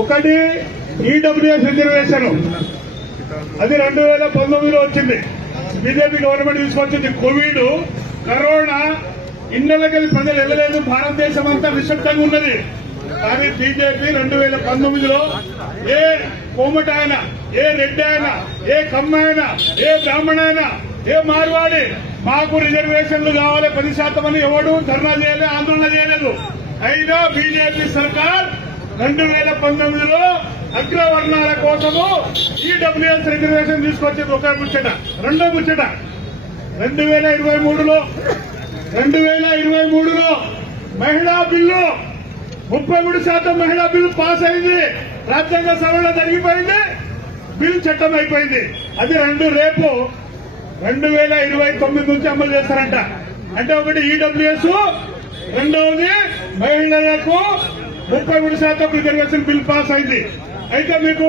ఒకటి EWS reservation. అది రెండు వేల పంతొమ్మిదిలో వచ్చింది. బీజేపీ గవర్నమెంట్ తీసుకొచ్చింది కోవిడ్ కరోనా ఇళ్ళకెళ్ళి ప్రజలు వెళ్ళలేదు. భారతదేశం అంతా నిశ్శబ్దంగా ఉన్నది. కానీ బీజేపీ రెండు వేల పంతొమ్మిదిలో ఏ కోమట ఆయన ఏ రెడ్డి ఆయన ఏ కమ్మ ఆయన ఏ బ్రాహ్మణ ఆయన ఏ మార్వాడి మాకు రిజర్వేషన్లు కావాలి. పది శాతం అని ఎవడు ధర్నా చేయలేదు ఆందోళన చేయలేదు. అయినా బీజేపీ సర్కార్ రెండు వేల పంతొమ్మిదిలో అగ్రవర్ణాల కోసము ఈడబ్ల్యూఎస్ రిజర్వేషన్ తీసుకొచ్చేది ఒక ముచ్చట రెండో ముచ్చట. రెండు వేల ఇరవై మూడులో రెండు వేల ఇరవై మూడులో మహిళా బిల్లు ముప్పై మూడు శాతం మహిళా బిల్లు పాస్ అయింది. రాజ్యాంగ సభలో జరిగిపోయింది. బిల్ చట్టం అయిపోయింది. అది రెండు రేపు రెండు వేల ఇరవై తొమ్మిది నుంచి అమలు చేస్తారంట. అంటే ఒకటి ఈడబ్ల్యూఎస్ రెండవది మహిళలకు ముప్పై మూడు శాతం రిజర్వేషన్ బిల్ పాస్ అయింది. అయితే మీకు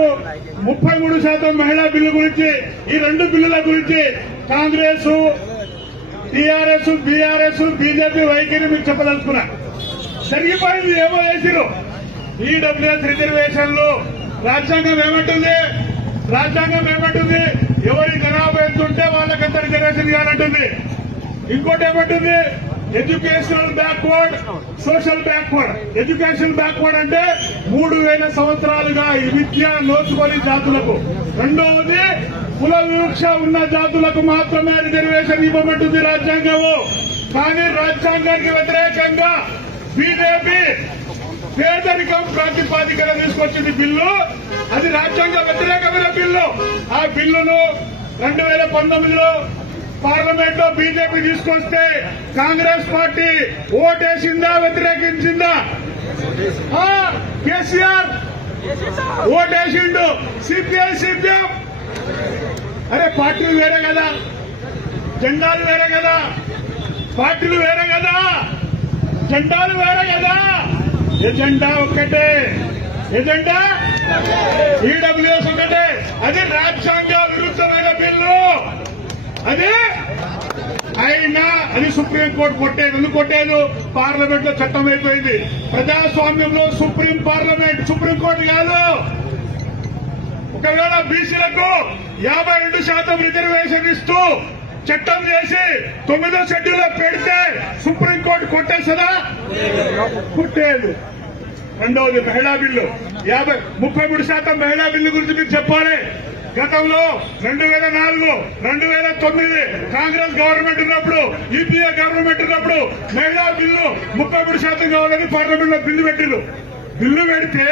ముప్పై మూడు శాతం మహిళా బిల్లు గురించి ఈ రెండు బిల్లుల గురించి కాంగ్రెస్ టీఆర్ఎస్ బీఆర్ఎస్ బీజేపీ వైఖరి మీకు చెప్పదలుచుకున్నా. జరిగిపోయింది ఏమో వేసిరు ఈడబ్ల్యూఎస్ రిజర్వేషన్లు రాజ్యాంగం ఏమంటుంది? రాజ్యాంగం ఏమంటుంది? ఎవరి జనాభా ఎంత ఉంటే వాళ్ళకంత రిజర్వేషన్ ఇవ్వాలంటుంది. ఇంకోటి ఏమంటుంది? Educational backward social backward education backward అంటే మూడు వేల సంవత్సరాలుగా ఈ విద్య నోచుకొని జాతులకు. రెండవది కుల వివక్ష ఉన్న జాతులకు మాత్రమే రిజర్వేషన్ ఇవ్వమంటుంది రాజ్యాంగము. కానీ రాజ్యాంగానికి వ్యతిరేకంగా బీజేపీ పేదరికం ప్రాతిపాదికన తీసుకొచ్చింది బిల్లు. అది రాజ్యాంగ వ్యతిరేకమైన బిల్లు. ఆ బిల్లును రెండు వేల పంతొమ్మిదిలో పార్లమెంట్లో బీజేపీ తీసుకొస్తే కాంగ్రెస్ పార్టీ ఓటేసిందా వ్యతిరేకించిందా? కేసీఆర్ ఓటేసిండు. CPI CPM. అరే పార్టీలు వేరే కదా. జెండాలు వేరే కదా. పార్టీలు వేరే కదా. జెండాలు వేరే కదా. ఎజెండా ఒక్కటే. ఎజెండా? ఈడబ్ల్యూఎస్ ఒకటే. అది రాజ్యాంగ విరుద్ధమైన బిల్లు. అది అయినా అది సుప్రీంకోర్టు కొట్టేది. ఎందుకు కొట్టేది? పార్లమెంట్లో చట్టం అయిపోయింది. ప్రజాస్వామ్యంలో సుప్రీం పార్లమెంట్ సుప్రీంకోర్టు కాదు. ఒకవేళ బీసీలకు యాభై రెండు శాతం రిజర్వేషన్ ఇస్తూ చట్టం చేసి తొమ్మిదో షెడ్యూల్లో పెడితే సుప్రీంకోర్టు కొట్టేస్తుందా? కొట్టేది. రెండవది మహిళా బిల్లు. యాభై ముప్పై మూడు శాతం మహిళా బిల్లు గురించి మీకు చెప్పాలి. గతంలో రెండు వేల నాలుగు రెండు వేల తొమ్మిది కాంగ్రెస్ గవర్నమెంట్ ఉన్నప్పుడు యూపీఏ గవర్నమెంట్ ఉన్నప్పుడు మహిళా బిల్లు ముప్పై మూడు శాతం కావాలని పార్లమెంట్లో బిల్లు పెట్టిరు బిల్లు పెడితే